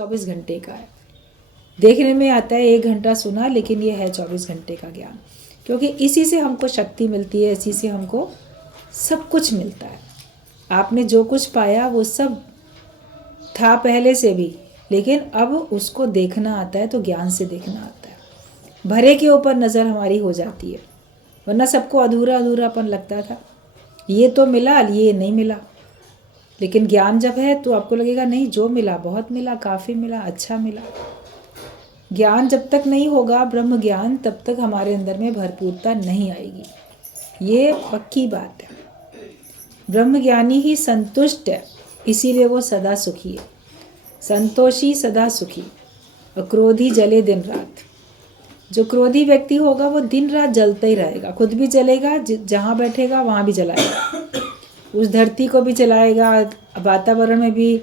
24 घंटे का है। देखने में आता है 1 घंटा सुना, लेकिन ये है 24 घंटे का ज्ञान, क्योंकि इसी से हमको शक्ति मिलती है, इसी से हमको सब कुछ मिलता है। आपने जो कुछ पाया वो सब था पहले से भी, लेकिन अब उसको देखना आता है, तो ज्ञान से देखना आता है। भरे के ऊपर नज़र हमारी हो जाती है, वरना सबको अधूरा अधूरापन लगता था, ये तो मिला, ये नहीं मिला। लेकिन ज्ञान जब है तो आपको लगेगा नहीं, जो मिला बहुत मिला, काफ़ी मिला, अच्छा मिला। ज्ञान जब तक नहीं होगा, ब्रह्म ज्ञान, तब तक हमारे अंदर में भरपूरता नहीं आएगी, ये पक्की बात है। ब्रह्म ज्ञानी ही संतुष्ट है, इसीलिए वो सदा सुखी है। संतोषी सदा सुखी, और क्रोधी जले दिन रात। जो क्रोधी व्यक्ति होगा वो दिन रात जलता ही रहेगा, खुद भी जलेगा, जहाँ बैठेगा वहाँ भी जलाएगा, उस धरती को भी जलाएगा, वातावरण में भी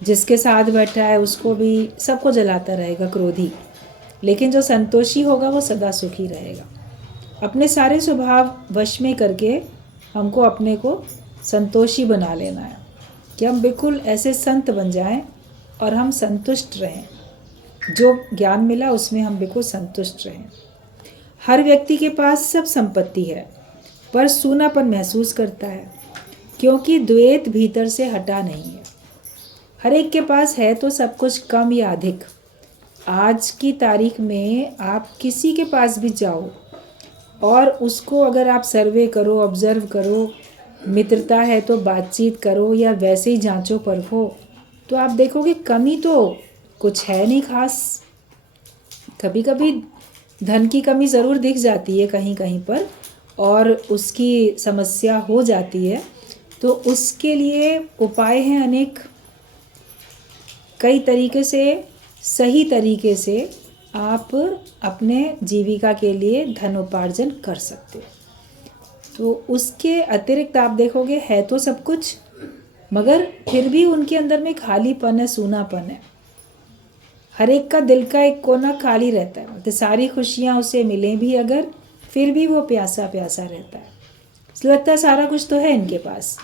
जिसके साथ बैठा है उसको भी, सबको जलाता रहेगा क्रोधी। लेकिन जो संतोषी होगा वो सदा सुखी रहेगा। अपने सारे स्वभाव वश में करके हमको अपने को संतोषी बना लेना है, कि हम बिल्कुल ऐसे संत बन जाएं और हम संतुष्ट रहें। जो ज्ञान मिला उसमें हम बिल्कुल संतुष्ट रहें। हर व्यक्ति के पास सब संपत्ति है, पर सूनापन महसूस करता है, क्योंकि द्वैत भीतर से हटा नहीं है। हर एक के पास है तो सब कुछ कम या अधिक। आज की तारीख में आप किसी के पास भी जाओ और उसको अगर आप सर्वे करो, ऑब्जर्व करो, मित्रता है तो बातचीत करो, या वैसे ही जांचो परखो, तो आप देखोगे कमी तो कुछ है नहीं खास। कभी कभी धन की कमी ज़रूर दिख जाती है कहीं कहीं पर, और उसकी समस्या हो जाती है, तो उसके लिए उपाय हैं अनेक। कई तरीके से, सही तरीके से आप अपने जीविका के लिए धन उपार्जन कर सकते हो। तो उसके अतिरिक्त आप देखोगे है तो सब कुछ, मगर फिर भी उनके अंदर में खालीपन है, सूनापन है। हर एक का दिल का एक कोना खाली रहता है, मतलब सारी खुशियाँ उसे मिलें भी अगर, फिर भी वो प्यासा प्यासा रहता है। इसलिए लगता है सारा कुछ तो है इनके पास,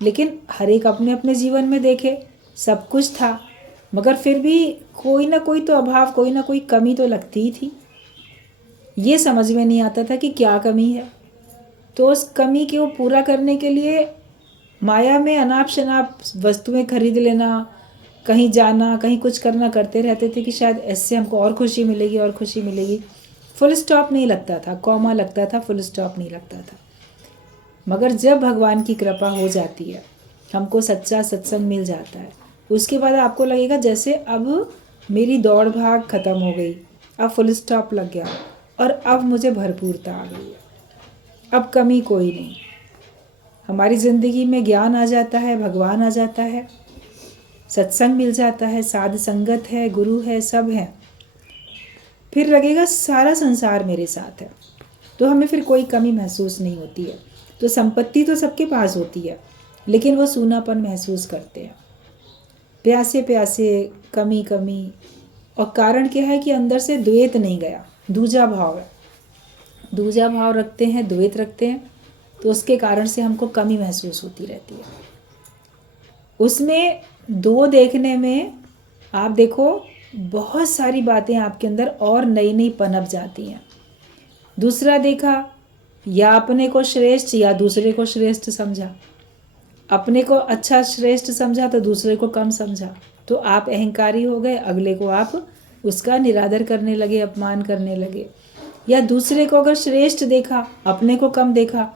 लेकिन हर एक अपने अपने जीवन में देखे सब कुछ था, मगर फिर भी कोई ना कोई तो अभाव, कोई ना कोई कमी तो लगती ही थी। ये समझ में नहीं आता था कि क्या कमी है, तो उस कमी को पूरा करने के लिए माया में अनाप शनाप वस्तुएं खरीद लेना, कहीं जाना, कहीं कुछ करना करते रहते थे कि शायद ऐसे हमको और खुशी मिलेगी और खुशी मिलेगी। फुल स्टॉप नहीं लगता था, कॉमा लगता था, फुल स्टॉप नहीं लगता था। मगर जब भगवान की कृपा हो जाती है, हमको सच्चा सत्संग मिल जाता है, उसके बाद आपको लगेगा जैसे अब मेरी दौड़ भाग ख़त्म हो गई, अब फुल स्टॉप लग गया, और अब मुझे भरपूरता आ गई है, अब कमी कोई नहीं। हमारी ज़िंदगी में ज्ञान आ जाता है, भगवान आ जाता है, सत्संग मिल जाता है, साध संगत है, गुरु है, सब है, फिर लगेगा सारा संसार मेरे साथ है, तो हमें फिर कोई कमी महसूस नहीं होती है। तो संपत्ति तो सबके पास होती है, लेकिन वो सूनापन महसूस करते हैं, प्यासे प्यासे, कमी कमी। और कारण क्या है कि अंदर से द्वैत नहीं गया, दूजा भाव है, दूजा भाव रखते हैं, द्वैत रखते हैं, तो उसके कारण से हमको कमी महसूस होती रहती है। उसमें दो देखने में आप देखो बहुत सारी बातें आपके अंदर और नई नई पनप जाती हैं। दूसरा देखा, या अपने को श्रेष्ठ या दूसरे को श्रेष्ठ समझा, अपने को अच्छा श्रेष्ठ समझा तो दूसरे को कम समझा, तो आप अहंकारी हो गए, अगले को आप उसका निरादर करने लगे, अपमान करने लगे। या दूसरे को अगर श्रेष्ठ देखा, अपने को कम देखा,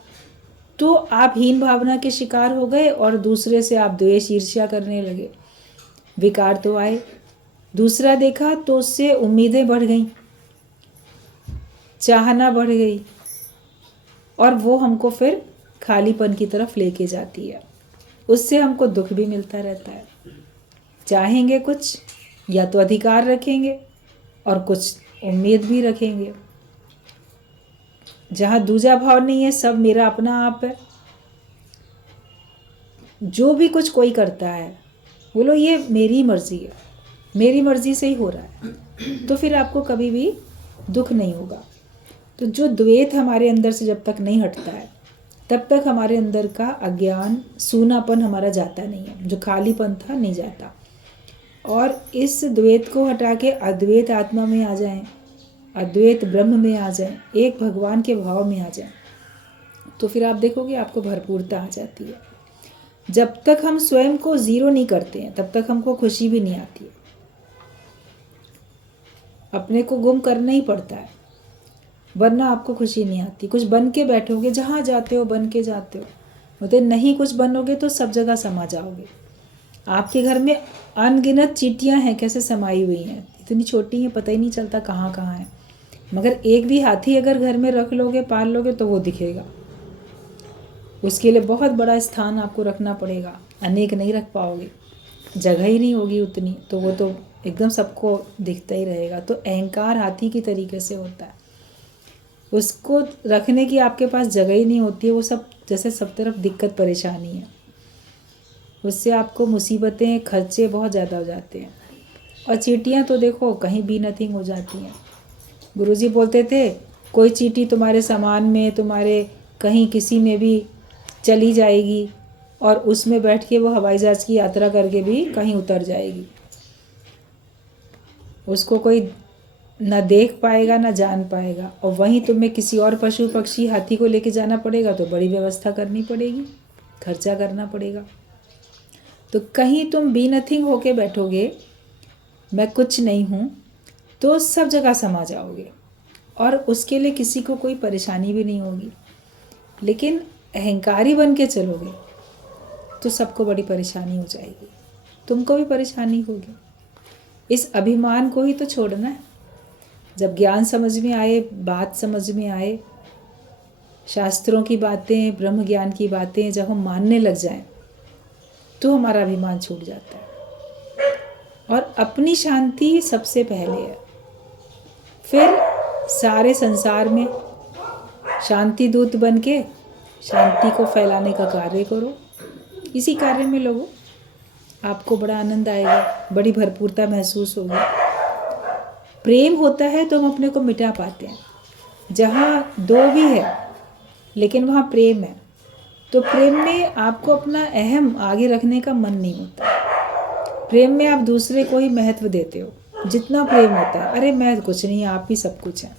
तो आप हीन भावना के शिकार हो गए और दूसरे से आप द्वेष ईर्ष्या करने लगे, विकार तो आए। दूसरा देखा तो उससे उम्मीदें बढ़ गई, चाहना बढ़ गई, और वो हमको फिर खालीपन की तरफ लेके जाती है। उससे हमको दुख भी मिलता रहता है। चाहेंगे कुछ, या तो अधिकार रखेंगे, और कुछ उम्मीद भी रखेंगे। जहाँ दूजा भाव नहीं है, सब मेरा अपना आप है, जो भी कुछ कोई करता है बोलो ये मेरी मर्जी है, मेरी मर्जी से ही हो रहा है, तो फिर आपको कभी भी दुख नहीं होगा। तो जो द्वैत हमारे अंदर से जब तक नहीं हटता है, तब तक हमारे अंदर का अज्ञान, सूनापन हमारा जाता नहीं है, जो खालीपन था नहीं जाता। और इस द्वैत को हटा के अद्वैत आत्मा में आ जाएं, अद्वैत ब्रह्म में आ जाएं, एक भगवान के भाव में आ जाएं, तो फिर आप देखोगे आपको भरपूरता आ जाती है। जब तक हम स्वयं को ज़ीरो नहीं करते हैं तब तक हमको खुशी भी नहीं आती है। अपने को गुम करना ही पड़ता है, वरना आपको खुशी नहीं आती। कुछ बन के बैठोगे, जहाँ जाते हो बन के जाते हो, मतलब नहीं कुछ बनोगे तो सब जगह समा जाओगे। आपके घर में अनगिनत चींटियाँ हैं, कैसे समाई हुई हैं, इतनी छोटी हैं, पता ही नहीं चलता कहाँ कहाँ है। मगर एक भी हाथी अगर घर में रख लोगे, पाल लोगे, तो वो दिखेगा। उसके लिए बहुत बड़ा स्थान आपको रखना पड़ेगा, अनेक नहीं रख पाओगे, जगह ही नहीं होगी उतनी, तो वो तो एकदम सबको दिखता ही रहेगा। तो अहंकार हाथी की तरीके से होता है, उसको रखने की आपके पास जगह ही नहीं होती है, वो सब जैसे सब तरफ दिक्कत परेशानी है, उससे आपको मुसीबतें खर्चे बहुत ज़्यादा हो जाते हैं। और चींटियाँ तो देखो कहीं भी नथिंग हो जाती हैं। गुरुजी बोलते थे कोई चींटी तुम्हारे सामान में, तुम्हारे कहीं किसी में भी चली जाएगी और उसमें बैठ के वो हवाई जहाज़ की यात्रा करके भी कहीं उतर जाएगी। उसको कोई न देख पाएगा न जान पाएगा। और वहीं तुम्हें किसी और पशु पक्षी हाथी को लेके जाना पड़ेगा तो बड़ी व्यवस्था करनी पड़ेगी, खर्चा करना पड़ेगा। तो कहीं तुम बी नथिंग होके बैठोगे, मैं कुछ नहीं हूँ, तो सब जगह समा जाओगे और उसके लिए किसी को कोई परेशानी भी नहीं होगी। लेकिन अहंकारी बन के चलोगे तो सबको बड़ी परेशानी हो जाएगी, तुमको भी परेशानी होगी। इस अभिमान को ही तो छोड़ना है। जब ज्ञान समझ में आए, बात समझ में आए, शास्त्रों की बातें, ब्रह्म ज्ञान की बातें जब हम मानने लग जाएं, तो हमारा अभिमान छूट जाता है। और अपनी शांति सबसे पहले है, फिर सारे संसार में शांति दूत बन के शांति को फैलाने का कार्य करो। इसी कार्य में लोगों आपको बड़ा आनंद आएगा, बड़ी भरपूरता महसूस होगी। प्रेम होता है तो हम अपने को मिटा पाते हैं। जहाँ दो भी है लेकिन वहाँ प्रेम है, तो प्रेम में आपको अपना अहम आगे रखने का मन नहीं होता। प्रेम में आप दूसरे को ही महत्व देते हो। जितना प्रेम होता है, अरे मैं कुछ नहीं, आप ही सब कुछ हैं।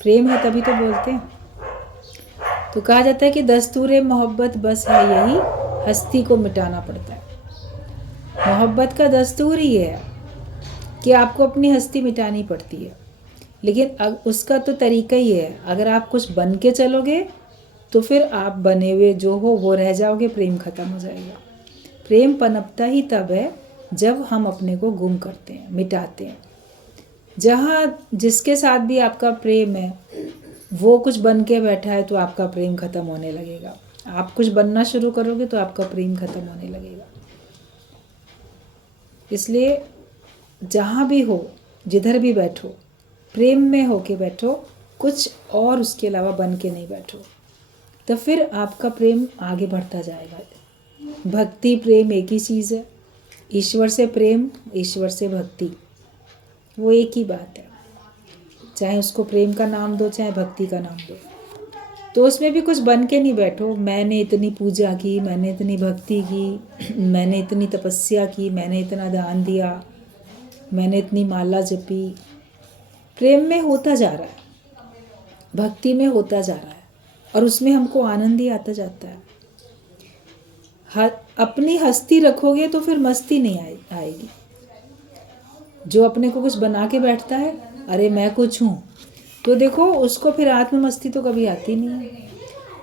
प्रेम है तभी तो बोलते हैं। तो कहा जाता है कि दस्तूरे मोहब्बत बस है यही, हस्ती को मिटाना पड़ता है। मोहब्बत का दस्तूर ही है कि आपको अपनी हस्ती मिटानी पड़ती है, लेकिन उसका तो तरीका ही है। अगर आप कुछ बन के चलोगे तो फिर आप बने हुए जो हो वो रह जाओगे, प्रेम खत्म हो जाएगा। प्रेम पनपता ही तब है जब हम अपने को गुम करते हैं, मिटाते हैं। जहाँ जिसके साथ भी आपका प्रेम है वो कुछ बन के बैठा है तो आपका प्रेम खत्म होने लगेगा। आप कुछ बनना शुरू करोगे तो आपका प्रेम खत्म होने लगेगा। इसलिए जहाँ भी हो, जिधर भी बैठो, प्रेम में होके बैठो, कुछ और उसके अलावा बन के नहीं बैठो, तो फिर आपका प्रेम आगे बढ़ता जाएगा। भक्ति प्रेम एक ही चीज़ है। ईश्वर से प्रेम, ईश्वर से भक्ति, वो एक ही बात है। चाहे उसको प्रेम का नाम दो, चाहे भक्ति का नाम दो। तो उसमें भी कुछ बन के नहीं बैठो, मैंने इतनी पूजा की, मैंने इतनी भक्ति की, मैंने इतनी तपस्या की, मैंने इतना दान दिया, मैंने इतनी माला जपी। प्रेम में होता जा रहा है, भक्ति में होता जा रहा है, और उसमें हमको आनंद ही आता जाता है। अपनी हस्ती रखोगे तो फिर मस्ती नहीं आएगी। जो अपने को कुछ बना के बैठता है, अरे मैं कुछ हूँ, तो देखो उसको फिर आत्ममस्ती तो कभी आती नहीं है।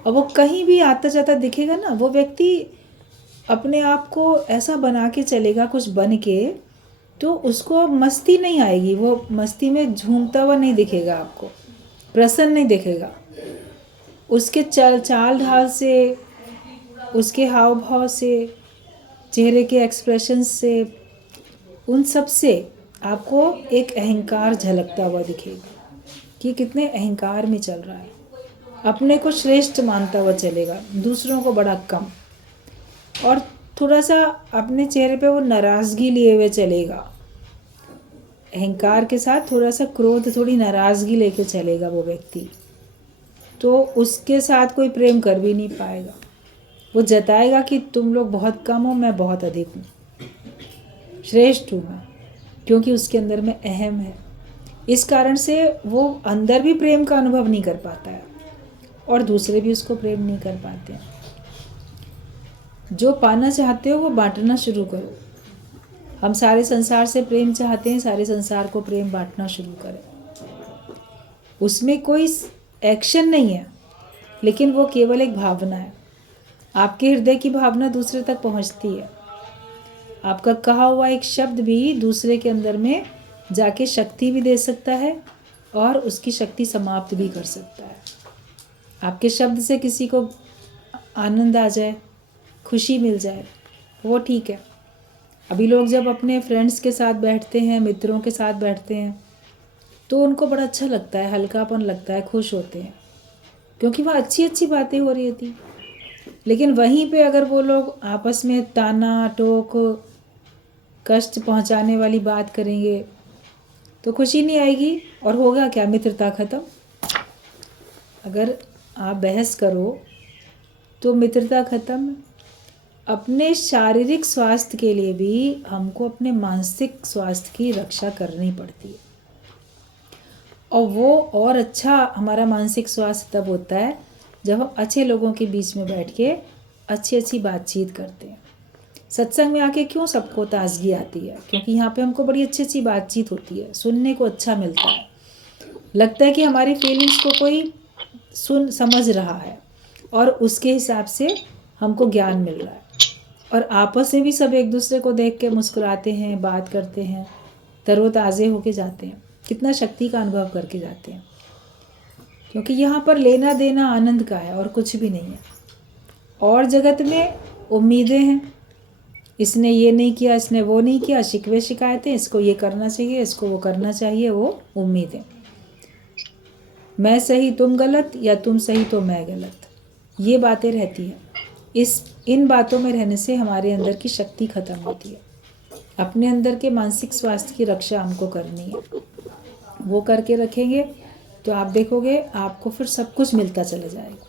और वो कहीं भी आता जाता दिखेगा ना, वो व्यक्ति अपने आप को ऐसा बना के चलेगा कुछ बन के, तो उसको मस्ती नहीं आएगी। वो मस्ती में झूमता हुआ नहीं दिखेगा, आपको प्रसन्न नहीं दिखेगा। उसके चाल ढाल से, उसके हाव भाव से, चेहरे के एक्सप्रेशन से, उन सब से आपको एक अहंकार झलकता हुआ दिखेगा कि कितने अहंकार में चल रहा है। अपने को श्रेष्ठ मानता हुआ चलेगा, दूसरों को बड़ा कम, और थोड़ा सा अपने चेहरे पे वो नाराज़गी लिए हुए चलेगा। अहंकार के साथ थोड़ा सा क्रोध, थोड़ी नाराज़गी लेके चलेगा वो व्यक्ति, तो उसके साथ कोई प्रेम कर भी नहीं पाएगा। वो जताएगा कि तुम लोग बहुत कम हो, मैं बहुत अधिक हूँ। श्रेष्ठ हूँ मैं, क्योंकि उसके अंदर में अहम है। इस कारण से वो अंदर भी प्रेम का अनुभव नहीं कर पाता है और दूसरे भी उसको प्रेम नहीं कर पाते हैं। जो पाना चाहते हो वो बांटना शुरू करो। हम सारे संसार से प्रेम चाहते हैं, सारे संसार को प्रेम बांटना शुरू करें। उसमें कोई एक्शन नहीं है, लेकिन वो केवल एक भावना है। आपके हृदय की भावना दूसरे तक पहुंचती है। आपका कहा हुआ एक शब्द भी दूसरे के अंदर में जाके शक्ति भी दे सकता है और उसकी शक्ति समाप्त भी कर सकता है। आपके शब्द से किसी को आनंद आ जाए, खुशी मिल जाए, वो ठीक है। अभी लोग जब अपने फ्रेंड्स के साथ बैठते हैं, मित्रों के साथ बैठते हैं, तो उनको बड़ा अच्छा लगता है, हल्कापन लगता है, खुश होते हैं, क्योंकि वहाँ अच्छी अच्छी बातें हो रही थी। लेकिन वहीं पे अगर वो लोग आपस में ताना टोक, कष्ट पहुंचाने वाली बात करेंगे तो खुशी नहीं आएगी और होगा क्या? मित्रता खत्म। अगर आप बहस करो तो मित्रता खत्म। अपने शारीरिक स्वास्थ्य के लिए भी हमको अपने मानसिक स्वास्थ्य की रक्षा करनी पड़ती है, और वो और अच्छा हमारा मानसिक स्वास्थ्य तब होता है जब हम अच्छे लोगों के बीच में बैठ के अच्छी अच्छी बातचीत करते हैं। सत्संग में आके क्यों सबको ताजगी आती है? क्योंकि यहाँ पे हमको बड़ी अच्छी अच्छी बातचीत होती है, सुनने को अच्छा मिलता है, लगता है कि हमारी फीलिंग्स को कोई समझ रहा है और उसके हिसाब से हमको ज्ञान मिल रहा है। और आपस में भी सब एक दूसरे को देख के मुस्कुराते हैं, बात करते हैं, तरोताज़े होके जाते हैं, कितना शक्ति का अनुभव करके जाते हैं। क्योंकि यहाँ पर लेना देना आनंद का है और कुछ भी नहीं है। और जगत में उम्मीदें हैं, इसने ये नहीं किया, इसने वो नहीं किया, शिकवे शिकायतें, इसको ये करना चाहिए, इसको वो करना चाहिए, वो उम्मीदें। मैं सही तुम गलत, या तुम सही तो मैं गलत, ये बातें रहती हैं। इन बातों में रहने से हमारे अंदर की शक्ति खत्म होती है। अपने अंदर के मानसिक स्वास्थ्य की रक्षा हमको करनी है। वो करके रखेंगे तो आप देखोगे आपको फिर सब कुछ मिलता चला जाएगा।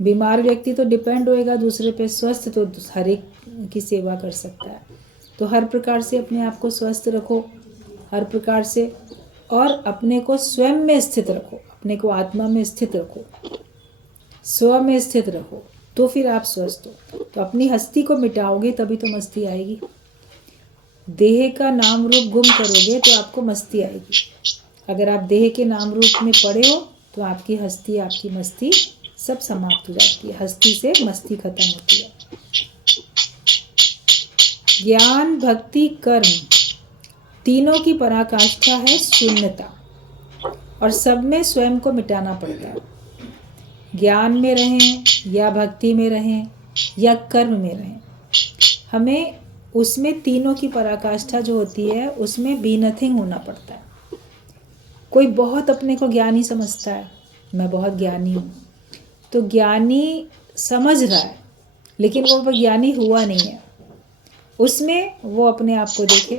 बीमार व्यक्ति तो डिपेंड होएगा दूसरे पे, स्वस्थ तो हर एक की सेवा कर सकता है। तो हर प्रकार से अपने आप को स्वस्थ रखो, हर प्रकार से, और अपने को स्वयं में स्थित रखो, अपने को आत्मा में स्थित रखो, स्व में स्थित रखो, तो फिर आप स्वस्थ हो। तो अपनी हस्ती को मिटाओगे तभी तो मस्ती आएगी। देह का नाम रूप गुम करोगे तो आपको मस्ती आएगी। अगर आप देह के नाम रूप में पड़े हो तो आपकी हस्ती, आपकी मस्ती सब समाप्त हो जाती है। हस्ती से मस्ती खत्म होती है। ज्ञान, भक्ति, कर्म, तीनों की पराकाष्ठा है शून्यता, और सब में स्वयं को मिटाना पड़ता है। ज्ञान में रहें या भक्ति में रहें या कर्म में रहें, हमें उसमें तीनों की पराकाष्ठा जो होती है उसमें बी नथिंग होना पड़ता है। कोई बहुत अपने को ज्ञानी समझता है, मैं बहुत ज्ञानी हूँ, तो ज्ञानी समझ रहा है लेकिन वो ज्ञानी हुआ नहीं है। उसमें वो अपने आप को देखे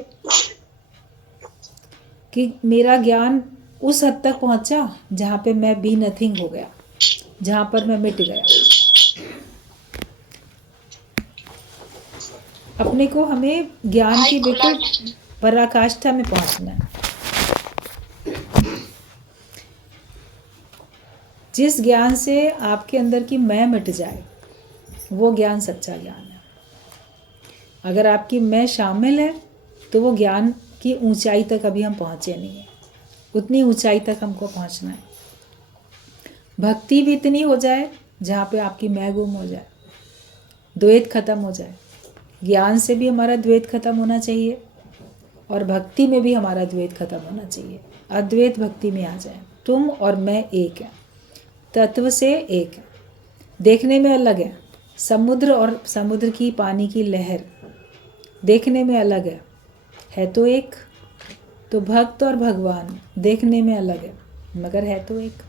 कि मेरा ज्ञान उस हद तक पहुँचा जहाँ पे मैं बी नथिंग हो गया, जहाँ पर मैं मिट गया। अपने को हमें ज्ञान की बिल्कुल पराकाष्ठा में पहुँचना है। जिस ज्ञान से आपके अंदर की मैं मिट जाए वो ज्ञान सच्चा ज्ञान है। अगर आपकी मैं शामिल है तो वो ज्ञान की ऊंचाई तक अभी हम पहुँचे नहीं हैं, उतनी ऊंचाई तक हमको पहुँचना है। भक्ति भी इतनी हो जाए जहाँ पे आपकी मैं गुम हो जाए, द्वैत खत्म हो जाए। ज्ञान से भी हमारा द्वैत खत्म होना चाहिए और भक्ति में भी हमारा द्वैत खत्म होना चाहिए। अद्वैत भक्ति में आ जाए, तुम और मैं एक है, तत्व से एक है, देखने में अलग है। समुद्र और समुद्र की पानी की लहर देखने में अलग है तो एक। तो भक्त और भगवान देखने में अलग है मगर है तो एक।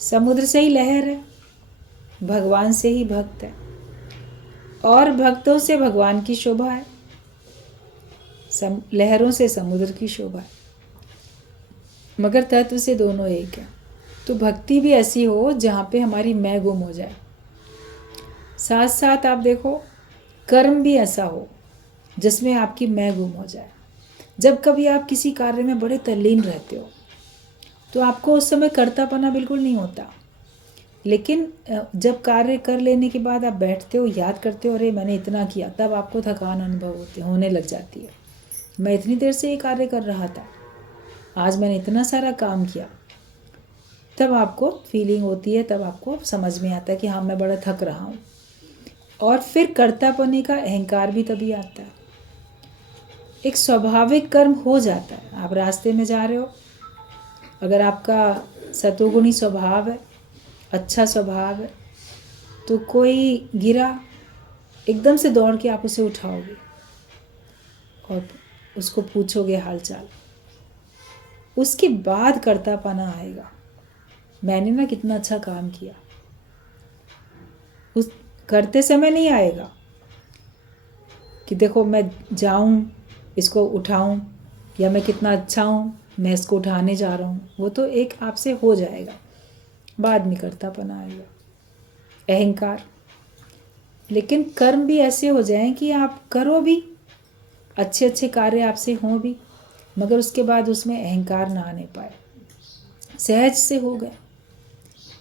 समुद्र से ही लहर है, भगवान से ही भक्त है, और भक्तों से भगवान की शोभा है, लहरों से समुद्र की शोभा है, मगर तत्व से दोनों एक है। तो भक्ति भी ऐसी हो जहाँ पे हमारी मैं गुम हो जाए। साथ साथ आप देखो कर्म भी ऐसा हो जिसमें आपकी मैं गुम हो जाए। जब कभी आप किसी कार्य में बड़े तल्लीन रहते हो तो आपको उस समय कर्तापना बिल्कुल नहीं होता, लेकिन जब कार्य कर लेने के बाद आप बैठते हो, याद करते हो अरे मैंने इतना किया, तब आपको थकान अनुभव होने लग जाती है। मैं इतनी देर से ये कार्य कर रहा था, आज मैंने इतना सारा काम किया, तब आपको फीलिंग होती है, तब आपको समझ में आता है कि हाँ मैं बड़ा थक रहा हूँ। और फिर कर्तापने का अहंकार भी तभी आता है। एक स्वाभाविक कर्म हो जाता है। आप रास्ते में जा रहे हो, अगर आपका सतोगुणी स्वभाव है, अच्छा स्वभाव है, तो कोई गिरा, एकदम से दौड़ के आप उसे उठाओगे और उसको पूछोगे हालचाल। उसके बाद कर्तापना आएगा, मैंने ना कितना अच्छा काम किया। उस करते समय नहीं आएगा कि देखो मैं जाऊं इसको उठाऊं, या मैं कितना अच्छा हूँ मैं इसको उठाने जा रहा हूँ। वो तो एक आपसे हो जाएगा, बाद में कर्तापना आएगा, अहंकार। लेकिन कर्म भी ऐसे हो जाएं कि आप करो भी, अच्छे अच्छे कार्य आपसे हों भी, मगर उसके बाद उसमें अहंकार ना आने पाए, सहज से हो गए।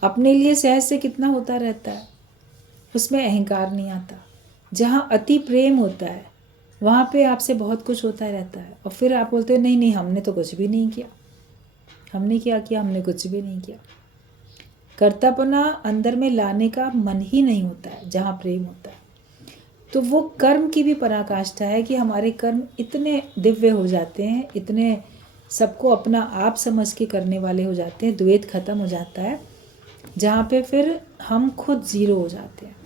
अपने लिए सहज से कितना होता रहता है, उसमें अहंकार नहीं आता। जहाँ अति प्रेम होता है वहाँ पे आपसे बहुत कुछ होता रहता है, और फिर आप बोलते हो नहीं नहीं हमने तो कुछ भी नहीं किया। हमने क्या किया? हमने कुछ भी नहीं किया। कर्तापना अंदर में लाने का मन ही नहीं होता है जहाँ प्रेम होता है। तो वो कर्म की भी पराकाष्ठा है कि हमारे कर्म इतने दिव्य हो जाते हैं, इतने सबको अपना आप समझ के करने वाले हो जाते हैं, द्वैत खत्म हो जाता है, जहाँ पे फिर हम खुद जीरो हो जाते हैं।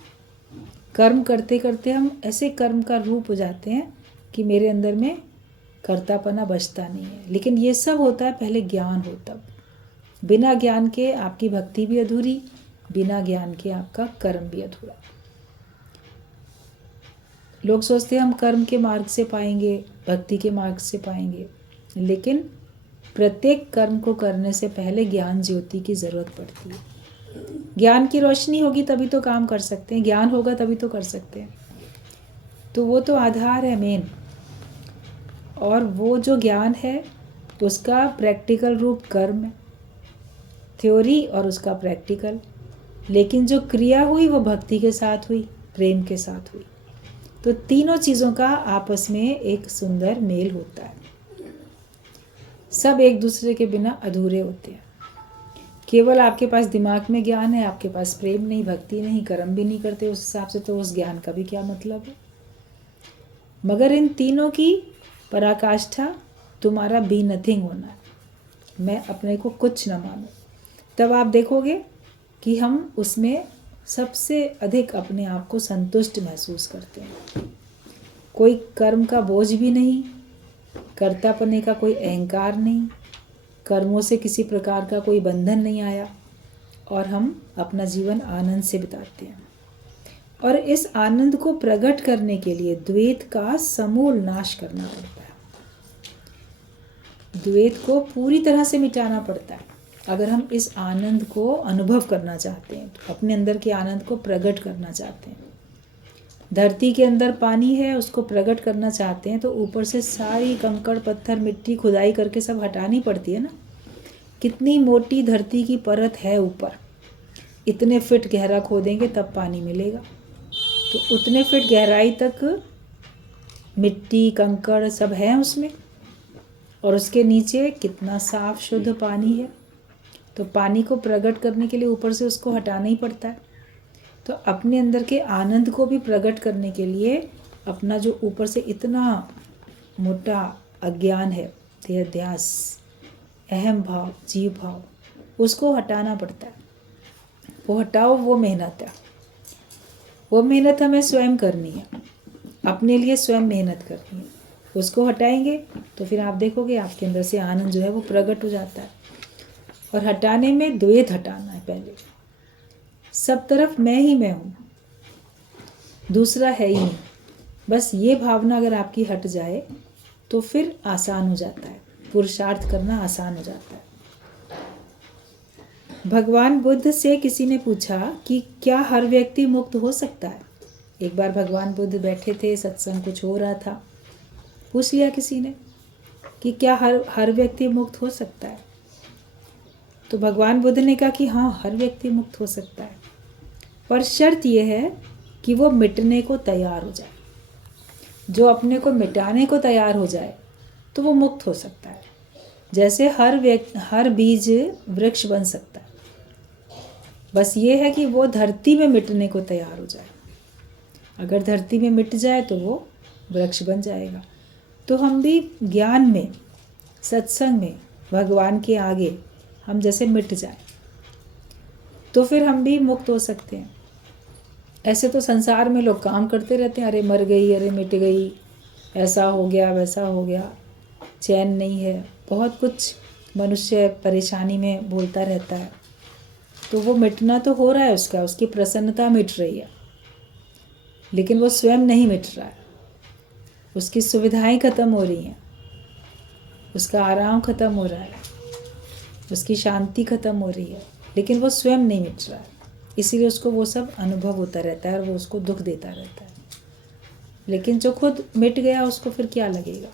कर्म करते करते हम ऐसे कर्म का रूप हो जाते हैं कि मेरे अंदर में कर्तापना बचता नहीं है। लेकिन ये सब होता है पहले ज्ञान हो तब। बिना ज्ञान के आपकी भक्ति भी अधूरी, बिना ज्ञान के आपका कर्म भी अधूरा। लोग सोचते हैं हम कर्म के मार्ग से पाएंगे, भक्ति के मार्ग से पाएंगे, लेकिन प्रत्येक कर्म को करने से पहले ज्ञान ज्योति की ज़रूरत पड़ती है। ज्ञान की रोशनी होगी तभी तो काम कर सकते हैं, ज्ञान होगा तभी तो कर सकते हैं। तो वो तो आधार है मेन। और वो जो ज्ञान है उसका प्रैक्टिकल रूप कर्म है, थ्योरी और उसका प्रैक्टिकल। लेकिन जो क्रिया हुई वो भक्ति के साथ हुई, प्रेम के साथ हुई। तो तीनों चीज़ों का आपस में एक सुंदर मेल होता है। सब एक दूसरे के बिना अधूरे होते हैं। केवल आपके पास दिमाग में ज्ञान है, आपके पास प्रेम नहीं, भक्ति नहीं, कर्म भी नहीं करते उस हिसाब से, तो उस ज्ञान का भी क्या मतलब है। मगर इन तीनों की पराकाष्ठा तुम्हारा बी नथिंग होना है, मैं अपने को कुछ न मानूं। तब आप देखोगे कि हम उसमें सबसे अधिक अपने आप को संतुष्ट महसूस करते हैं। कोई कर्म का बोझ भी नहीं, कर्तापने का कोई अहंकार नहीं, कर्मों से किसी प्रकार का कोई बंधन नहीं आया, और हम अपना जीवन आनंद से बिताते हैं। और इस आनंद को प्रकट करने के लिए द्वैत का समूल नाश करना पड़ता है। द्वैत को पूरी तरह से मिटाना पड़ता है अगर हम इस आनंद को अनुभव करना चाहते हैं, तो अपने अंदर के आनंद को प्रकट करना चाहते हैं। धरती के अंदर पानी है, उसको प्रकट करना चाहते हैं तो ऊपर से सारी कंकड़ पत्थर मिट्टी खुदाई करके सब हटानी पड़ती है ना। कितनी मोटी धरती की परत है ऊपर, इतने फिट गहरा खोदेंगे तब पानी मिलेगा। तो उतने फिट गहराई तक मिट्टी कंकड़ सब है उसमें, और उसके नीचे कितना साफ शुद्ध पानी है। तो पानी को प्रकट करने के लिए ऊपर से उसको हटाना ही पड़ता है। तो अपने अंदर के आनंद को भी प्रकट करने के लिए अपना जो ऊपर से इतना मोटा अज्ञान है, देहाध्यास, अहम भाव, जीव भाव, उसको हटाना पड़ता है। वो हटाओ, वो मेहनत है। वो मेहनत हमें स्वयं करनी है, अपने लिए स्वयं मेहनत करनी है। उसको हटाएंगे तो फिर आप देखोगे आपके अंदर से आनंद जो है वो प्रकट हो जाता है। और हटाने में द्वैत हटाना है पहले। सब तरफ मैं ही मैं हूँ, दूसरा है ही नहीं। बस ये भावना अगर आपकी हट जाए तो फिर आसान हो जाता है, पुरुषार्थ करना आसान हो जाता है। भगवान बुद्ध से किसी ने पूछा कि क्या हर व्यक्ति मुक्त हो सकता है। एक बार भगवान बुद्ध बैठे थे, सत्संग कुछ हो रहा था, पूछ लिया किसी ने कि क्या हर व्यक्ति मुक्त हो सकता है? तो भगवान बुद्ध ने कहा कि हाँ, हर व्यक्ति मुक्त हो सकता है, पर शर्त यह है कि वो मिटने को तैयार हो जाए। जो अपने को मिटाने को तैयार हो जाए तो वो मुक्त हो सकता है। जैसे हर बीज वृक्ष बन सकता है, बस ये है कि वो धरती में मिटने को तैयार हो जाए। अगर धरती में मिट जाए तो वो वृक्ष बन जाएगा। तो हम भी ज्ञान में, सत्संग में, भगवान के आगे हम जैसे मिट जाए तो फिर हम भी मुक्त हो सकते हैं। ऐसे तो संसार में लोग काम करते रहते हैं, अरे मर गई, अरे मिट गई, ऐसा हो गया, वैसा हो गया, चैन नहीं है, बहुत कुछ मनुष्य परेशानी में बोलता रहता है। तो वो मिटना तो हो रहा है उसका, उसकी प्रसन्नता मिट रही है, लेकिन वो स्वयं नहीं मिट रहा है। उसकी सुविधाएं खत्म हो रही हैं, उसका आराम खत्म हो रहा है, उसकी शांति खत्म हो रही है, लेकिन वो स्वयं नहीं मिट रहा है। इसीलिए उसको वो सब अनुभव होता रहता है और वो उसको दुख देता रहता है। लेकिन जो खुद मिट गया उसको फिर क्या लगेगा?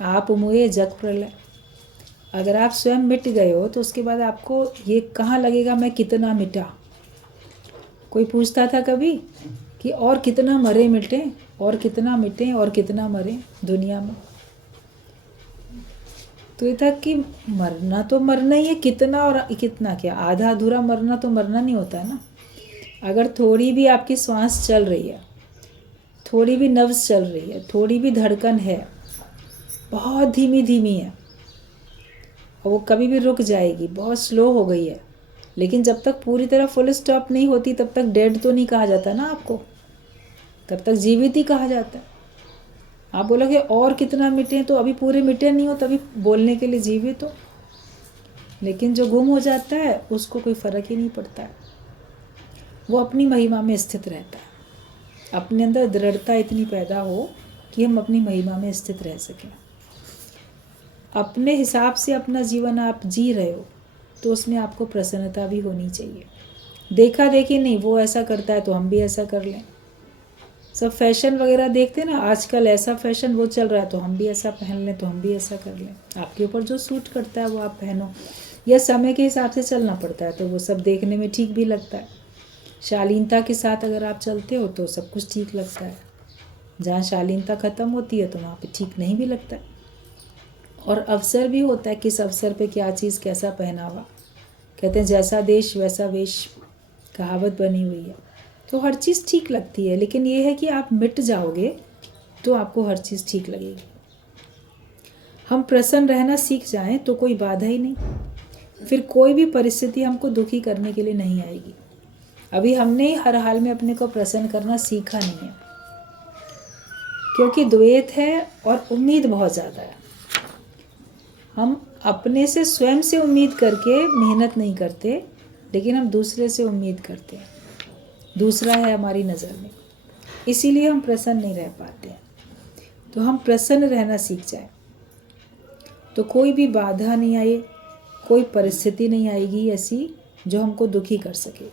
आप मुए जग प्रलय। अगर आप स्वयं मिट गए हो तो उसके बाद आपको ये कहाँ लगेगा मैं कितना मिटा। कोई पूछता था कभी कि और कितना मरे मिटे, और कितना मिटे, और कितना मरे दुनिया में। तो ये था कि मरना तो मरना ही है, कितना और कितना क्या, आधा अधूरा मरना तो मरना नहीं होता है ना। अगर थोड़ी भी आपकी सांस चल रही है, थोड़ी भी नब्ज़ चल रही है, थोड़ी भी धड़कन है, बहुत धीमी धीमी है और वो कभी भी रुक जाएगी, बहुत स्लो हो गई है, लेकिन जब तक पूरी तरह फुल स्टॉप नहीं होती तब तक डेड तो नहीं कहा जाता ना आपको, तब तक जीवित ही कहा जाता है। आप बोलोगे और कितना मिटे, तो अभी पूरे मिटे नहीं हो तभी बोलने के लिए जीवित हो। लेकिन जो गुम हो जाता है उसको कोई फ़र्क ही नहीं पड़ता है, वो अपनी महिमा में स्थित रहता है। अपने अंदर दृढ़ता इतनी पैदा हो कि हम अपनी महिमा में स्थित रह सकें। अपने हिसाब से अपना जीवन आप जी रहे हो तो उसमें आपको प्रसन्नता भी होनी चाहिए। देखा देखी नहीं, वो ऐसा करता है तो हम भी ऐसा कर लें। सब फैशन वगैरह देखते हैं ना, आजकल ऐसा फैशन वो चल रहा है तो हम भी ऐसा पहन लें, तो हम भी ऐसा कर लें। आपके ऊपर जो सूट करता है वो आप पहनो, या समय के हिसाब से चलना पड़ता है तो वो सब देखने में ठीक भी लगता है। शालीनता के साथ अगर आप चलते हो तो सब कुछ ठीक लगता है। जहाँ शालीनता ख़त्म होती है तो वहाँ पे ठीक नहीं भी लगता है। और अवसर भी होता है, किस अवसर पे क्या चीज़, कैसा पहनावा। कहते हैं जैसा देश वैसा वेश, कहावत बनी हुई है। तो हर चीज़ ठीक लगती है, लेकिन ये है कि आप मिट जाओगे तो आपको हर चीज़ ठीक लगेगी। हम प्रसन्न रहना सीख जाएं तो कोई बाधा ही नहीं, फिर कोई भी परिस्थिति हमको दुखी करने के लिए नहीं आएगी। अभी हमने ही हर हाल में अपने को प्रसन्न करना सीखा नहीं है, क्योंकि द्वैत है और उम्मीद बहुत ज़्यादा है। हम अपने से, स्वयं से उम्मीद करके मेहनत नहीं करते, लेकिन हम दूसरे से उम्मीद करते हैं। दूसरा है हमारी नज़र में, इसीलिए हम प्रसन्न नहीं रह पाते हैं। तो हम प्रसन्न रहना सीख जाएं तो कोई भी बाधा नहीं आए, कोई परिस्थिति नहीं आएगी ऐसी जो हमको दुखी कर सके।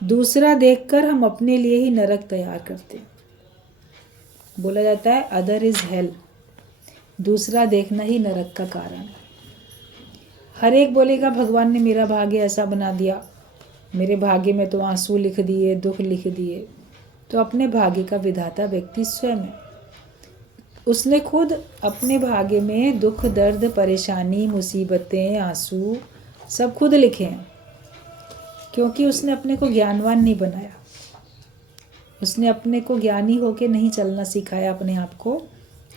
दूसरा देखकर हम अपने लिए ही नरक तैयार करते हैं। बोला जाता है अदर इज़ हेल, दूसरा देखना ही नरक का कारण है। हर एक बोलेगा भगवान ने मेरा भाग्य ऐसा बना दिया, मेरे भाग्य में तो आंसू लिख दिए, दुख लिख दिए। तो अपने भाग्य का विधाता व्यक्ति स्वयं है। उसने खुद अपने भाग्य में दुख, दर्द, परेशानी, मुसीबतें, आंसू सब खुद लिखे हैं, क्योंकि उसने अपने को ज्ञानवान नहीं बनाया। उसने अपने को ज्ञानी होके नहीं चलना सिखाया अपने आप को,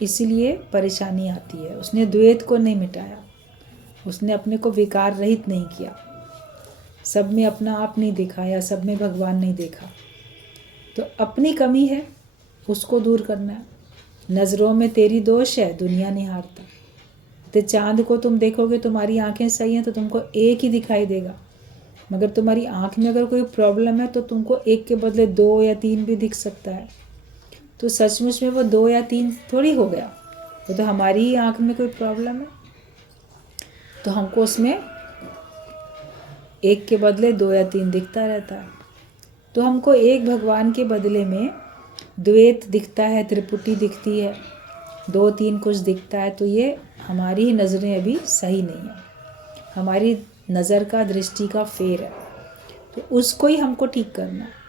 इसीलिए परेशानी आती है। उसने द्वैत को नहीं मिटाया, उसने अपने को विकार रहित नहीं किया, सब में अपना आप नहीं दिखाया, सब में भगवान नहीं देखा। तो अपनी कमी है, उसको दूर करना है। नज़रों में तेरी दोष है, दुनिया निहारता। तो चाँद को तुम देखोगे, तुम्हारी आंखें सही हैं तो तुमको एक ही दिखाई देगा, मगर तुम्हारी आँख में अगर कोई प्रॉब्लम है तो तुमको एक के बदले 2 या 3 भी दिख सकता है। तो सचमुच में वो 2 या 3 थोड़ी हो गया, वो तो हमारी ही आँख में कोई प्रॉब्लम है। तो हमको उसमें एक के बदले 2 या 3 दिखता रहता है। तो हमको एक भगवान के बदले में द्वैत दिखता है, त्रिपुटी दिखती है, 2-3 कुछ दिखता है तो ये हमारी ही नज़रें अभी सही नहीं है, हमारी नज़र का दृष्टि का फेर है। तो उसको ही हमको ठीक करना है।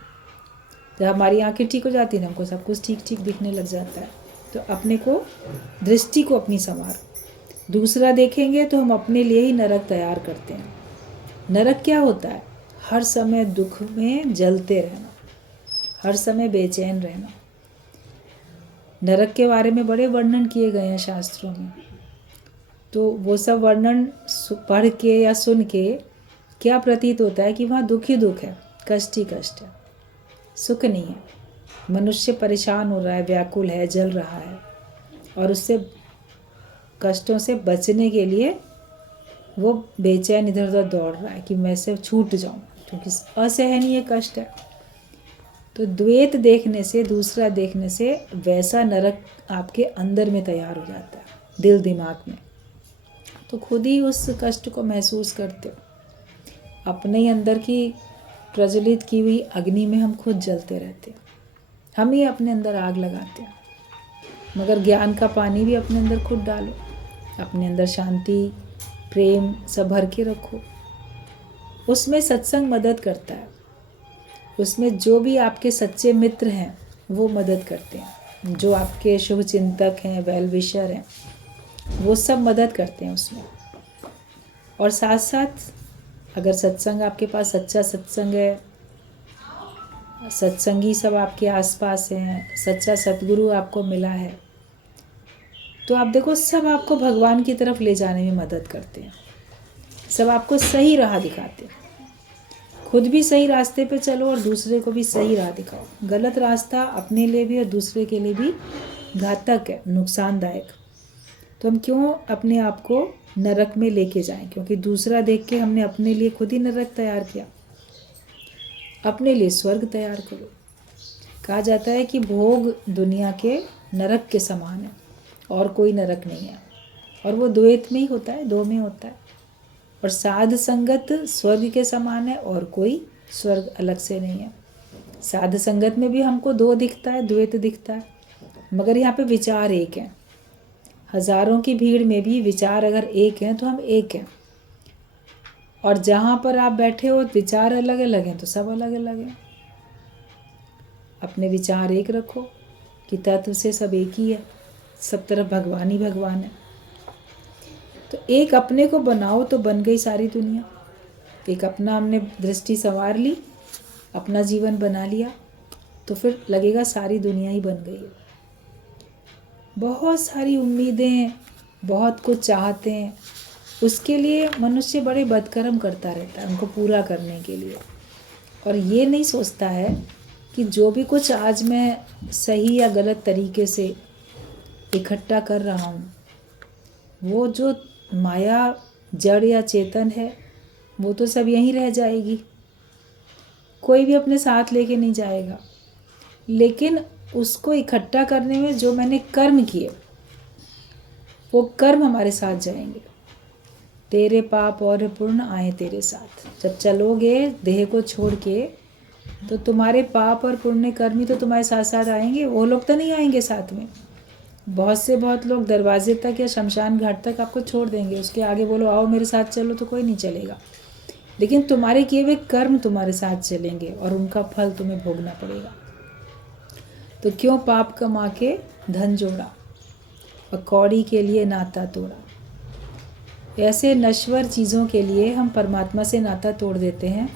जब हमारी आंखें ठीक हो जाती है ना, हमको सब कुछ ठीक ठीक दिखने लग जाता है। तो अपने को दृष्टि को अपनी संवारो। दूसरा देखेंगे तो हम अपने लिए ही नरक तैयार करते हैं। नरक क्या होता है? हर समय दुख में जलते रहना, हर समय बेचैन रहना। नरक के बारे में बड़े वर्णन किए गए हैं शास्त्रों में। तो वो सब वर्णन पढ़ के या सुन के क्या प्रतीत होता है कि वहाँ दुख ही दुख है, कष्ट ही कष्ट है, सुख नहीं है। मनुष्य परेशान हो रहा है, व्याकुल है, जल रहा है, और उससे कष्टों से बचने के लिए वो बेचैन इधर उधर दौड़ रहा है कि मैं से छूट जाऊं, क्योंकि असहनीय कष्ट है। तो द्वैत देखने से, दूसरा देखने से वैसा नरक आपके अंदर में तैयार हो जाता है, दिल दिमाग में। तो खुद ही उस कष्ट को महसूस करते हो। अपने ही अंदर की प्रज्वलित की हुई अग्नि में हम खुद जलते रहते हैं, हम ही अपने अंदर आग लगाते हैं। मगर ज्ञान का पानी भी अपने अंदर खुद डालो, अपने अंदर शांति, प्रेम सब भर के रखो। उसमें सत्संग मदद करता है, उसमें जो भी आपके सच्चे मित्र हैं वो मदद करते हैं, जो आपके शुभ चिंतक हैं, वेल विशर हैं, वो सब मदद करते हैं उसमें। और साथ साथ अगर सत्संग आपके पास सच्चा सत्संग है, सत्संगी सब आपके आसपास हैं, सच्चा सतगुरु आपको मिला है, तो आप देखो सब आपको भगवान की तरफ ले जाने में मदद करते हैं, सब आपको सही राह दिखाते हैं। खुद भी सही रास्ते पे चलो और दूसरे को भी सही राह दिखाओ। गलत रास्ता अपने लिए भी और दूसरे के लिए भी घातक है, नुकसानदायक। तो हम क्यों अपने आप को नरक में लेके जाएं? क्योंकि दूसरा देख के हमने अपने लिए खुद ही नरक तैयार किया। अपने लिए स्वर्ग तैयार करो। कहा जाता है कि भोग दुनिया के नरक के समान है, और कोई नरक नहीं है। और वो द्वैत में ही होता है, दो में होता है। और साध संगत स्वर्ग के समान है, और कोई स्वर्ग अलग से नहीं है। साध संगत में भी हमको दो दिखता है, द्वैत दिखता है, मगर यहाँ पे विचार एक है। हजारों की भीड़ में भी विचार अगर एक हैं तो हम एक हैं। और जहाँ पर आप बैठे हो विचार अलग अलग हैं तो सब अलग अलग हैं। अपने विचार एक रखो कि तत्व से सब एक ही है, सब तरफ भगवान ही भगवान है। तो एक अपने को बनाओ तो बन गई सारी दुनिया। एक अपना हमने दृष्टि संवार ली, अपना जीवन बना लिया, तो फिर लगेगा सारी दुनिया ही बन गई है। बहुत सारी उम्मीदें, बहुत कुछ चाहते हैं, उसके लिए मनुष्य बड़े बदकर्म करता रहता है उनको पूरा करने के लिए। और ये नहीं सोचता है कि जो भी कुछ आज मैं सही या गलत तरीके से इकट्ठा कर रहा हूँ, वो जो माया जड़ या चेतन है वो तो सब यहीं रह जाएगी, कोई भी अपने साथ लेके नहीं जाएगा। लेकिन उसको इकट्ठा करने में जो मैंने कर्म किए वो कर्म हमारे साथ जाएंगे। तेरे पाप और पुण्य आए तेरे साथ। जब चलोगे देह को छोड़ के तो तुम्हारे पाप और पुण्य कर्म ही तो तुम्हारे साथ साथ आएंगे, वो लोग तो नहीं आएंगे साथ में। बहुत लोग दरवाजे तक या शमशान घाट तक आपको छोड़ देंगे, उसके आगे बोलो आओ मेरे साथ चलो तो कोई नहीं चलेगा। लेकिन तुम्हारे किए हुए कर्म तुम्हारे साथ चलेंगे और उनका फल तुम्हें भोगना पड़ेगा। तो क्यों पाप कमा के धन जोड़ा और कौड़ी के लिए नाता तोड़ा। ऐसे नश्वर चीज़ों के लिए हम परमात्मा से नाता तोड़ देते हैं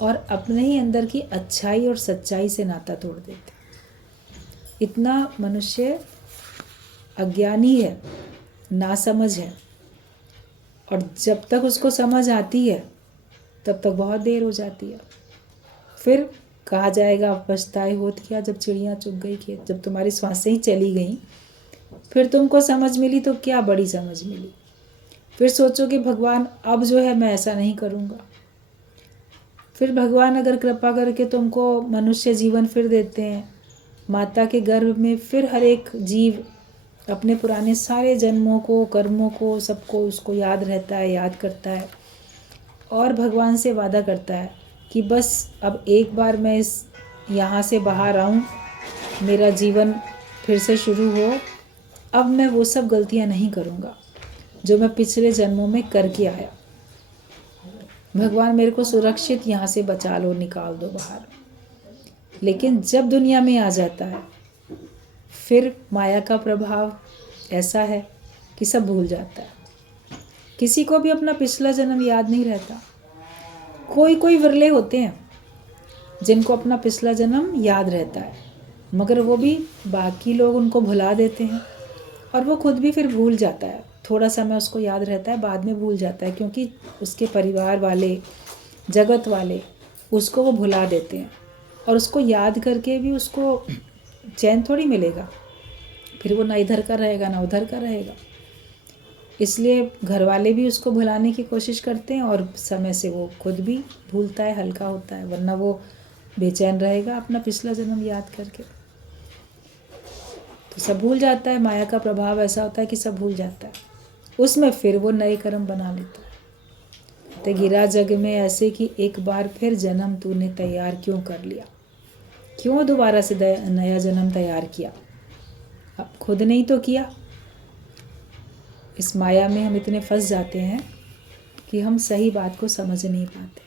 और अपने ही अंदर की अच्छाई और सच्चाई से नाता तोड़ देते हैं। इतना मनुष्य अज्ञानी है, नासमझ है। और जब तक उसको समझ आती है तब तक बहुत देर हो जाती है। फिर कहा जाएगा पछताए होत क्या जब चिड़िया चुग गई खेत। जब तुम्हारी सांसें ही चली गई फिर तुमको समझ मिली तो क्या बड़ी समझ मिली। फिर सोचोगे भगवान अब जो है मैं ऐसा नहीं करूँगा। फिर भगवान अगर कृपा करके तुमको मनुष्य जीवन फिर देते हैं, माता के गर्भ में फिर हर एक जीव अपने पुराने सारे जन्मों को, कर्मों को, सबको उसको याद रहता है, याद करता है और भगवान से वादा करता है कि बस अब एक बार मैं यहाँ से बाहर आऊँ, मेरा जीवन फिर से शुरू हो, अब मैं वो सब गलतियां नहीं करूँगा जो मैं पिछले जन्मों में करके आया। भगवान मेरे को सुरक्षित यहाँ से बचा लो, निकाल दो बाहर। लेकिन जब दुनिया में आ जाता है फिर माया का प्रभाव ऐसा है कि सब भूल जाता है। किसी को भी अपना पिछला जन्म याद नहीं रहता। कोई कोई विरले होते हैं जिनको अपना पिछला जन्म याद रहता है, मगर वो भी बाकी लोग उनको भुला देते हैं और वो खुद भी फिर भूल जाता है। थोड़ा समय उसको याद रहता है, बाद में भूल जाता है, क्योंकि उसके परिवार वाले, जगत वाले उसको वो भुला देते हैं। और उसको याद करके भी उसको चैन थोड़ी मिलेगा, फिर वो ना इधर का रहेगा ना उधर का रहेगा। इसलिए घर वाले भी उसको भुलाने की कोशिश करते हैं और समय से वो खुद भी भूलता है, हल्का होता है, वरना वो बेचैन रहेगा अपना पिछला जन्म याद करके। तो सब भूल जाता है। माया का प्रभाव ऐसा होता है कि सब भूल जाता है, उसमें फिर वो नए कर्म बना लेता है। तो गिरा जग में ऐसे कि एक बार फिर जन्म तूने तैयार क्यों कर लिया? क्यों दोबारा से नया जन्म तैयार किया? अब खुद नहीं तो किया। इस माया में हम इतने फंस जाते हैं कि हम सही बात को समझ नहीं पाते।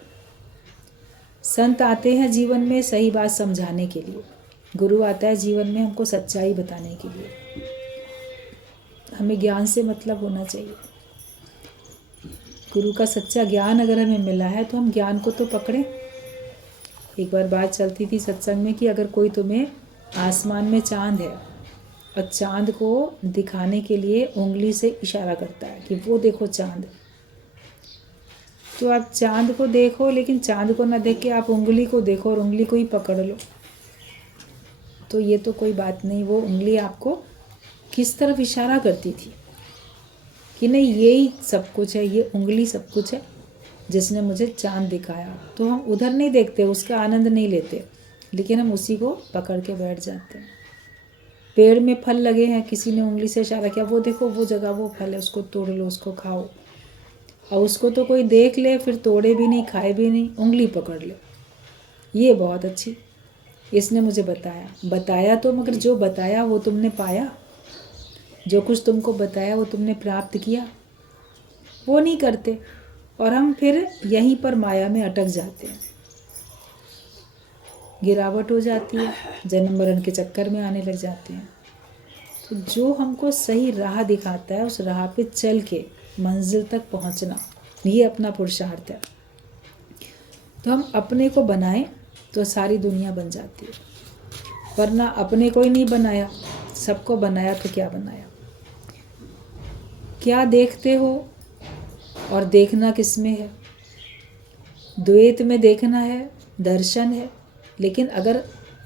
संत आते हैं जीवन में सही बात समझाने के लिए, गुरु आता है जीवन में हमको सच्चाई बताने के लिए। हमें ज्ञान से मतलब होना चाहिए। गुरु का सच्चा ज्ञान अगर हमें मिला है तो हम ज्ञान को तो पकड़ें। एक बार बात चलती थी सत्संग में कि अगर कोई तुम्हें आसमान में चांद है और चांद को दिखाने के लिए उंगली से इशारा करता है कि वो देखो चांद, तो आप चांद को देखो, लेकिन चांद को ना देख के आप उंगली को देखो और उंगली को ही पकड़ लो, तो ये तो कोई बात नहीं। वो उंगली आपको किस तरफ इशारा करती थी कि नहीं यही सब कुछ है, ये उंगली सब कुछ है जिसने मुझे चांद दिखाया। तो हम उधर नहीं देखते, उसका आनंद नहीं लेते, लेकिन हम उसी को पकड़ के बैठ जाते हैं। पेड़ में फल लगे हैं, किसी ने उंगली से इशारा किया, वो देखो वो जगह वो फल है, उसको तोड़ लो, उसको खाओ। और उसको तो कोई देख ले फिर तोड़े भी नहीं, खाए भी नहीं, उंगली पकड़ ले, ये बहुत अच्छी, इसने मुझे बताया तो, मगर जो बताया वो तुमने पाया? जो कुछ तुमको बताया वो तुमने प्राप्त किया? वो नहीं करते और हम फिर यहीं पर माया में अटक जाते हैं। गिरावट हो जाती है, जन्म मरण के चक्कर में आने लग जाते हैं। तो जो हमको सही राह दिखाता है उस राह पे चल के मंजिल तक पहुंचना, ये अपना पुरुषार्थ है। तो हम अपने को बनाएं तो सारी दुनिया बन जाती है, वरना अपने को ही नहीं बनाया, सबको बनाया तो क्या बनाया? क्या देखते हो और देखना किस में है? द्वैत में देखना है, दर्शन है, लेकिन अगर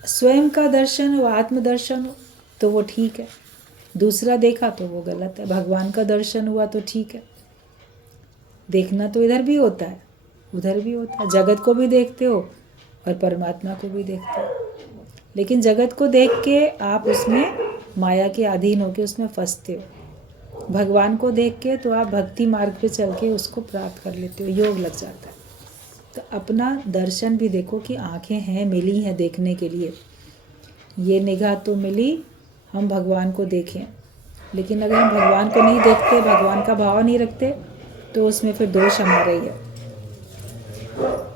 स्वयं का दर्शन हो, आत्मदर्शन हो तो वो ठीक है, दूसरा देखा तो वो गलत है। भगवान का दर्शन हुआ तो ठीक है। देखना तो इधर भी होता है उधर भी होता है, जगत को भी देखते हो और परमात्मा को भी देखते हो, लेकिन जगत को देख के आप उसमें माया के अधीन होकर उसमें फंसते हो। भगवान को देख के तो आप भक्ति मार्ग पे चल के उसको प्राप्त कर लेते हो, योग लग जाता है। तो अपना दर्शन भी देखो कि आँखें हैं, मिली हैं देखने के लिए, ये निगाह तो मिली, हम भगवान को देखें। लेकिन अगर हम भगवान को नहीं देखते, भगवान का भाव नहीं रखते, तो उसमें फिर दोष हमारा ही है।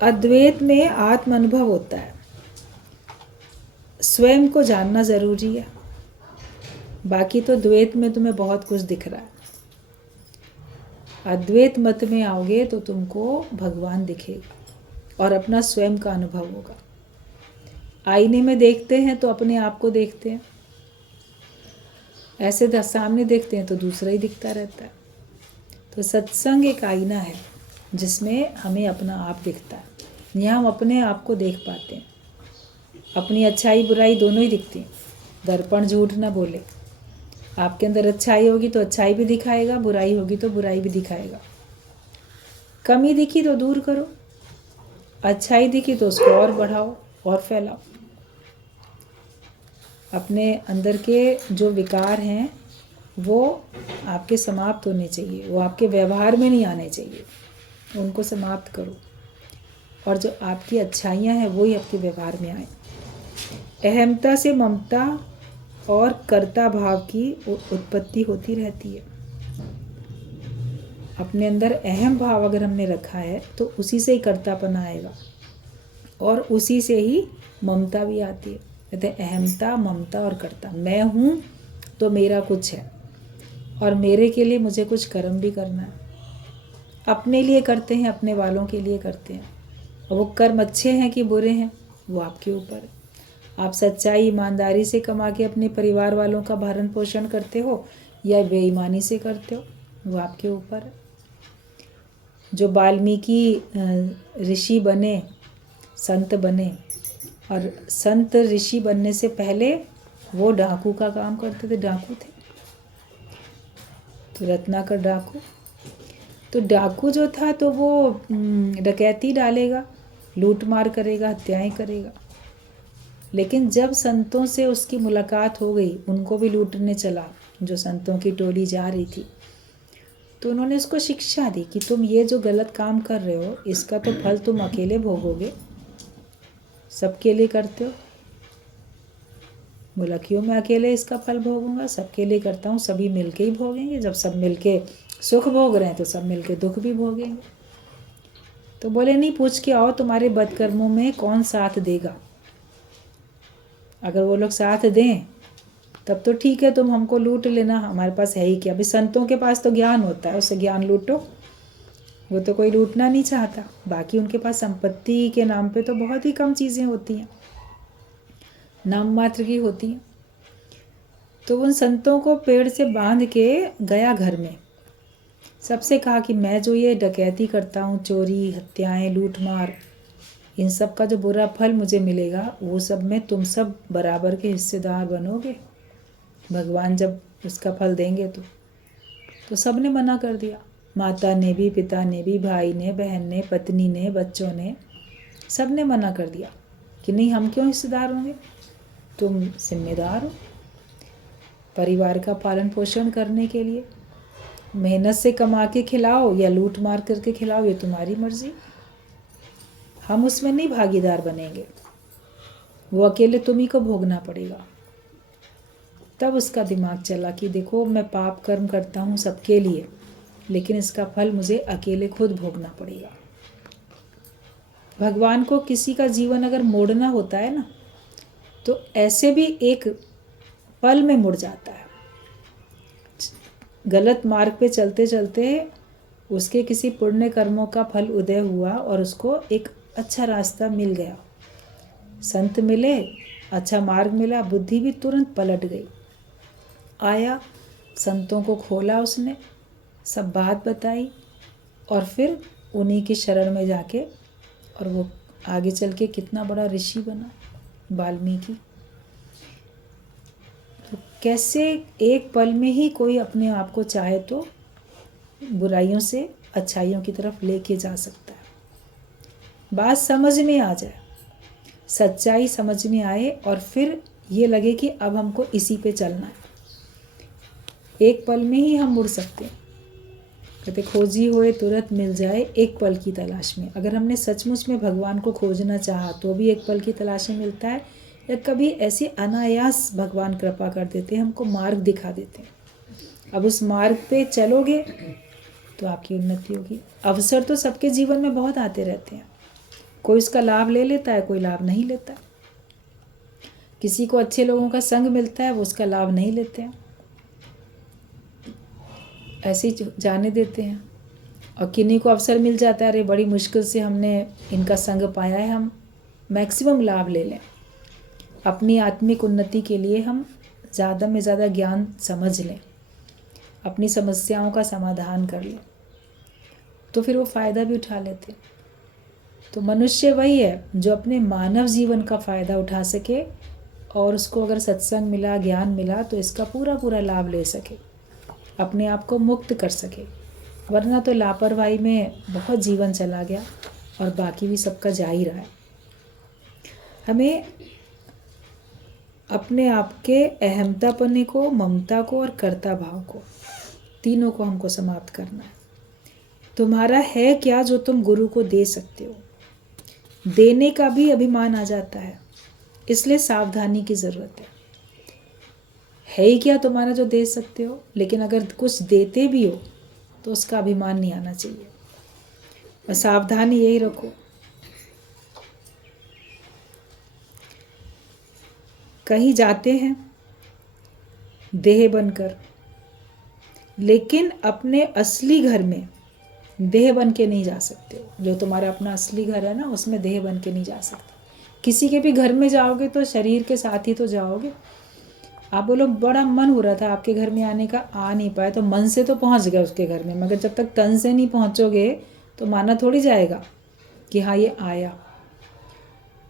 अद्वैत में आत्म अनुभव होता है, स्वयं को जानना ज़रूरी है। बाकी तो द्वैत में तुम्हें बहुत कुछ दिख रहा है, अद्वैत मत में आओगे तो तुमको भगवान दिखेगा और अपना स्वयं का अनुभव होगा। आईने में देखते हैं तो अपने आप को देखते हैं, ऐसे सामने देखते हैं तो दूसरा ही दिखता रहता है। तो सत्संग एक आईना है जिसमें हमें अपना आप दिखता है। यहाँ हम अपने आप को देख पाते हैं, अपनी अच्छाई बुराई दोनों ही दिखती हैं। दर्पण झूठ ना बोले, आपके अंदर अच्छाई होगी तो अच्छाई भी दिखाएगा, बुराई होगी तो बुराई भी दिखाएगा। कमी दिखी तो दूर करो, अच्छाई दिखी तो उसको और बढ़ाओ और फैलाओ। अपने अंदर के जो विकार हैं वो आपके समाप्त होने चाहिए, वो आपके व्यवहार में नहीं आने चाहिए, उनको समाप्त करो। और जो आपकी अच्छाइयाँ हैं वही आपके व्यवहार में आए। अहमता से ममता और कर्ता भाव की उत्पत्ति होती रहती है। अपने अंदर अहम भाव अगर हमने रखा है तो उसी से ही कर्तापन आएगा और उसी से ही ममता भी आती है। कहते हैं अहमता, ममता और कर्ता। मैं हूँ तो मेरा कुछ है और मेरे के लिए मुझे कुछ कर्म भी करना है। अपने लिए करते हैं, अपने वालों के लिए करते हैं, और वो कर्म अच्छे हैं कि बुरे हैं वो आपके ऊपर है। आप सच्चाई ईमानदारी से कमा के अपने परिवार वालों का भरण पोषण करते हो या बेईमानी से करते हो, वो आपके ऊपर है। जो वाल्मीकि ऋषि बने, संत बने, और संत ऋषि बनने से पहले वो डाकू का काम करते थे, डाकू थे, तो रत्नाकर डाकू। तो डाकू जो था तो वो डकैती डालेगा, लूट मार करेगा, हत्याएं करेगा। लेकिन जब संतों से उसकी मुलाकात हो गई, उनको भी लूटने चला, जो संतों की टोली जा रही थी, तो उन्होंने उसको शिक्षा दी कि तुम ये जो गलत काम कर रहे हो इसका तो फल तुम अकेले भोगोगे, सबके लिए करते हो। बोला क्यों मैं अकेले इसका फल भोगूंगा, सबके लिए करता हूँ, सभी मिलके ही भोगेंगे। जब सब मिलके सुख भोग रहे हैं तो सब मिलके दुख भी भोगेंगे। तो बोले नहीं, पूछ के आओ तुम्हारे बदकर्मों में कौन साथ देगा। अगर वो लोग साथ दें तब तो ठीक है, तुम हमको लूट लेना, हमारे पास है ही क्या। अभी संतों के पास तो ज्ञान होता है, उससे ज्ञान लूटो, वो तो कोई लूटना नहीं चाहता। बाकी उनके पास संपत्ति के नाम पे तो बहुत ही कम चीज़ें होती हैं, नाम मात्र की होती हैं। तो उन संतों को पेड़ से बांध के गया घर में, सबसे कहा कि मैं जो ये डकैती करता हूँ, चोरी, हत्याएं, लूट मार, इन सब का जो बुरा फल मुझे मिलेगा वो सब में तुम सब बराबर के हिस्सेदार बनोगे, भगवान जब उसका फल देंगे तो सब ने मना कर दिया। माता ने भी, पिता ने भी, भाई ने, बहन ने, पत्नी ने, बच्चों ने, सब ने मना कर दिया कि नहीं, हम क्यों हिस्सेदार होंगे, तुम जिम्मेदार हो परिवार का पालन पोषण करने के लिए। मेहनत से कमा के खिलाओ या लूट मार करके खिलाओ, ये तुम्हारी मर्जी, हम उसमें नहीं भागीदार बनेंगे, वो अकेले तुम्ही को भोगना पड़ेगा। तब उसका दिमाग चला कि देखो मैं पाप कर्म करता हूँ सबके लिए, लेकिन इसका फल मुझे अकेले खुद भोगना पड़ेगा। भगवान को किसी का जीवन अगर मोड़ना होता है ना, तो ऐसे भी एक पल में मुड़ जाता है। गलत मार्ग पे चलते चलते उसके किसी पुण्य कर्मों का फल उदय हुआ और उसको एक अच्छा रास्ता मिल गया, संत मिले, अच्छा मार्ग मिला, बुद्धि भी तुरंत पलट गई। आया, संतों को खोला उसने, सब बात बताई, और फिर उन्हीं की शरण में जाके, और वो आगे चल के कितना बड़ा ऋषि बना, वाल्मीकि। तो कैसे एक पल में ही कोई अपने आप को चाहे तो बुराइयों से अच्छाइयों की तरफ लेके जा सकता है। बात समझ में आ जाए, सच्चाई समझ में आए, और फिर ये लगे कि अब हमको इसी पे चलना है, एक पल में ही हम मुड़ सकते हैं। कहते खोजी होए तुरंत मिल जाए, एक पल की तलाश में। अगर हमने सचमुच में भगवान को खोजना चाहा तो भी एक पल की तलाश में मिलता है, या कभी ऐसे अनायास भगवान कृपा कर देते हैं, हमको मार्ग दिखा देते हैं। अब उस मार्ग पे चलोगे तो आपकी उन्नति होगी। अवसर तो सबके जीवन में बहुत आते रहते हैं, कोई उसका लाभ ले लेता है, कोई लाभ नहीं लेता। किसी को अच्छे लोगों का संग मिलता है, वो उसका लाभ नहीं लेते हैं, ऐसे ही जाने देते हैं। और किन्हीं को अवसर मिल जाता है, अरे बड़ी मुश्किल से हमने इनका संग पाया है, हम मैक्सिमम लाभ ले लें, अपनी आत्मिक उन्नति के लिए हम ज़्यादा में ज़्यादा ज्ञान समझ लें, अपनी समस्याओं का समाधान कर लें, तो फिर वो फ़ायदा भी उठा लेते। तो मनुष्य वही है जो अपने मानव जीवन का फ़ायदा उठा सके, और उसको अगर सत्संग मिला, ज्ञान मिला, तो इसका पूरा पूरा लाभ ले सके, अपने आप को मुक्त कर सके। वरना तो लापरवाही में बहुत जीवन चला गया और बाकी भी सबका जा ही रहा है। हमें अपने आप के अहमतापने को, ममता को और कर्ता भाव को, तीनों को हमको समाप्त करना है। तुम्हारा है क्या जो तुम गुरु को दे सकते हो। देने का भी अभिमान आ जाता है, इसलिए सावधानी की ज़रूरत है। है ही क्या तुम्हारा जो दे सकते हो, लेकिन अगर कुछ देते भी हो तो उसका अभिमान नहीं आना चाहिए। और सावधानी यही रखो, कहीं जाते हैं देह बनकर, लेकिन अपने असली घर में देह बन के नहीं जा सकते हो। जो तुम्हारा अपना असली घर है ना, उसमें देह बन के नहीं जा सकते। किसी के भी घर में जाओगे तो शरीर के साथ ही तो जाओगे। आप बोलो बड़ा मन हो रहा था आपके घर में आने का, आ नहीं पाए, तो मन से तो पहुंच गए उसके घर में, मगर जब तक तन से नहीं पहुंचोगे तो माना थोड़ी जाएगा कि हाँ ये आया।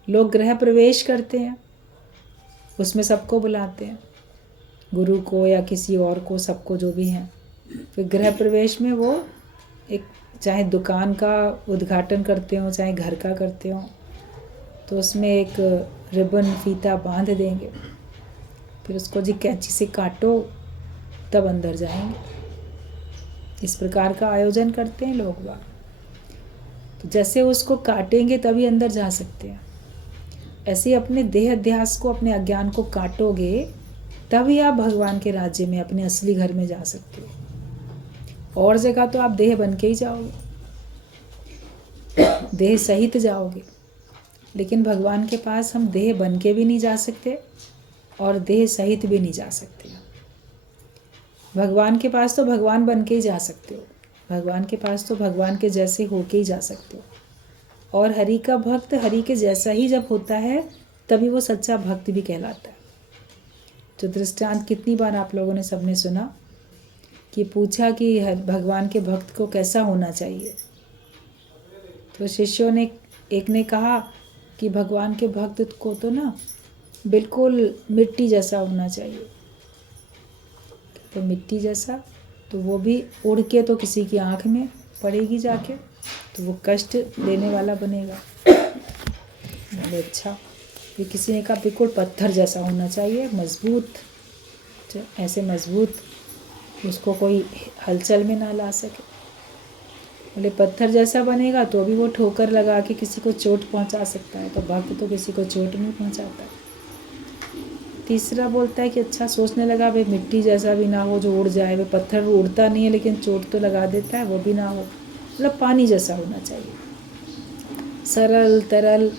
लोग गृह प्रवेश करते हैं, उसमें सबको बुलाते हैं, गुरु को या किसी और को, सबको जो भी हैं। फिर गृह प्रवेश में वो एक, चाहे दुकान का उद्घाटन करते हो चाहे घर का करते हो, तो उसमें एक रिबन फीता बांध देंगे, फिर उसको जी कैंची से काटो तब अंदर जाएंगे। इस प्रकार का आयोजन करते हैं लोग बाग। तो जैसे उसको काटेंगे तभी अंदर जा सकते हैं, ऐसे अपने देह अध्यास को, अपने अज्ञान को काटोगे तभी आप भगवान के राज्य में, अपने असली घर में जा सकते हो। और जगह तो आप देह बन के ही जाओगे, देह सहित जाओगे, लेकिन भगवान के पास हम देह बन के भी नहीं जा सकते और देह सहित भी नहीं जा सकते। भगवान के पास तो भगवान बन के ही जा सकते हो, भगवान के पास तो भगवान के जैसे होके ही जा सकते हो। और हरि का भक्त हरि के जैसा ही जब होता है तभी वो सच्चा भक्त भी कहलाता है। जो दृष्टांत कितनी बार आप लोगों ने सबने सुना कि पूछा कि भगवान के भक्त को कैसा होना चाहिए, तो शिष्यों ने, एक ने कहा कि भगवान के भक्त को तो ना बिल्कुल मिट्टी जैसा होना चाहिए। तो मिट्टी जैसा, तो वो भी उड़ के तो किसी की आँख में पड़ेगी जाके, तो वो कष्ट देने वाला बनेगा। बोले अच्छा। फिर किसी ने कहा बिल्कुल पत्थर जैसा होना चाहिए, मजबूत, ऐसे मजबूत उसको कोई हलचल में ना ला सके। बोले पत्थर जैसा बनेगा तो भी वो ठोकर लगा के किसी को चोट पहुंचा सकता है, तो भक्त तो किसी को चोट नहीं पहुंचाता। तीसरा बोलता है कि अच्छा, सोचने लगा भाई मिट्टी जैसा भी ना हो जो उड़ जाए, वो पत्थर उड़ता नहीं है लेकिन चोट तो लगा देता है, वो भी ना हो। मतलब पानी जैसा होना चाहिए, सरल तरल,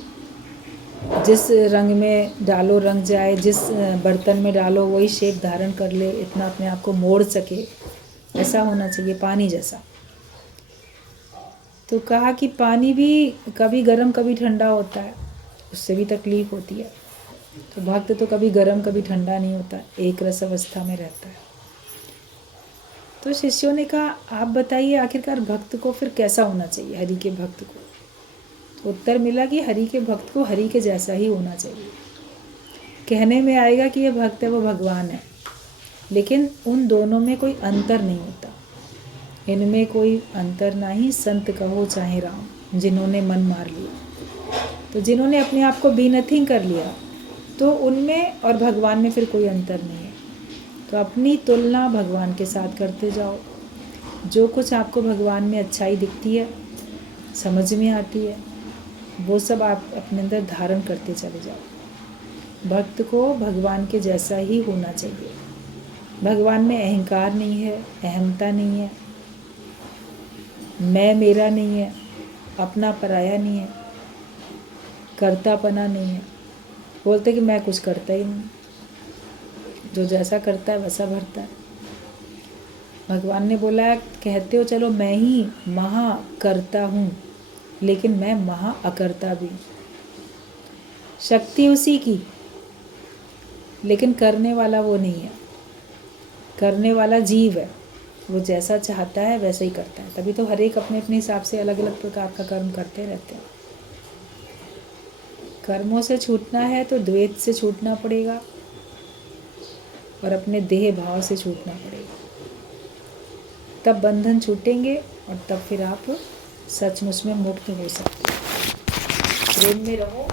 जिस रंग में डालो रंग जाए, जिस बर्तन में डालो वही शेप धारण कर ले, इतना अपने आप को मोड़ सके, ऐसा होना चाहिए, पानी जैसा। तो कहा कि पानी भी कभी गर्म कभी ठंडा होता है, उससे भी तकलीफ होती है। तो भक्त तो कभी गर्म कभी ठंडा नहीं होता, एक रस अवस्था में रहता है। तो शिष्यों ने कहा आप बताइए आखिरकार भक्त को फिर कैसा होना चाहिए, हरि के भक्त को। तो उत्तर मिला कि हरि के भक्त को हरि के जैसा ही होना चाहिए। कहने में आएगा कि ये भक्त है वो भगवान है, लेकिन उन दोनों में कोई अंतर नहीं होता, इनमें कोई अंतर नहीं। संत कहो चाहे राम, जिन्होंने मन मार लिया, तो जिन्होंने अपने आप को बी नथिंग कर लिया, तो उनमें और भगवान में फिर कोई अंतर नहीं है। तो अपनी तुलना भगवान के साथ करते जाओ। जो कुछ आपको भगवान में अच्छाई दिखती है, समझ में आती है, वो सब आप अपने अंदर धारण करते चले जाओ। भक्त को भगवान के जैसा ही होना चाहिए। भगवान में अहंकार नहीं है, अहमता नहीं है, मैं मेरा नहीं है, अपना पराया नहीं है, कर्तापना नहीं है। बोलते कि मैं कुछ करता ही नहीं, जो जैसा करता है वैसा भरता है। भगवान ने बोला है, कहते हो चलो मैं ही महा करता हूँ, लेकिन मैं महा अकर्ता भी। शक्ति उसी की, लेकिन करने वाला वो नहीं है। करने वाला जीव है, वो जैसा चाहता है वैसा ही करता है। तभी तो हर एक अपने अपने हिसाब से अलग अलग प्रकार का कर्म करते रहते हैं। कर्मों से छूटना है तो द्वैत से छूटना पड़ेगा और अपने देह भाव से छूटना पड़ेगा, तब बंधन छूटेंगे और तब फिर आप सचमुच में मुक्त हो सकते हैं। प्रेम में रहो।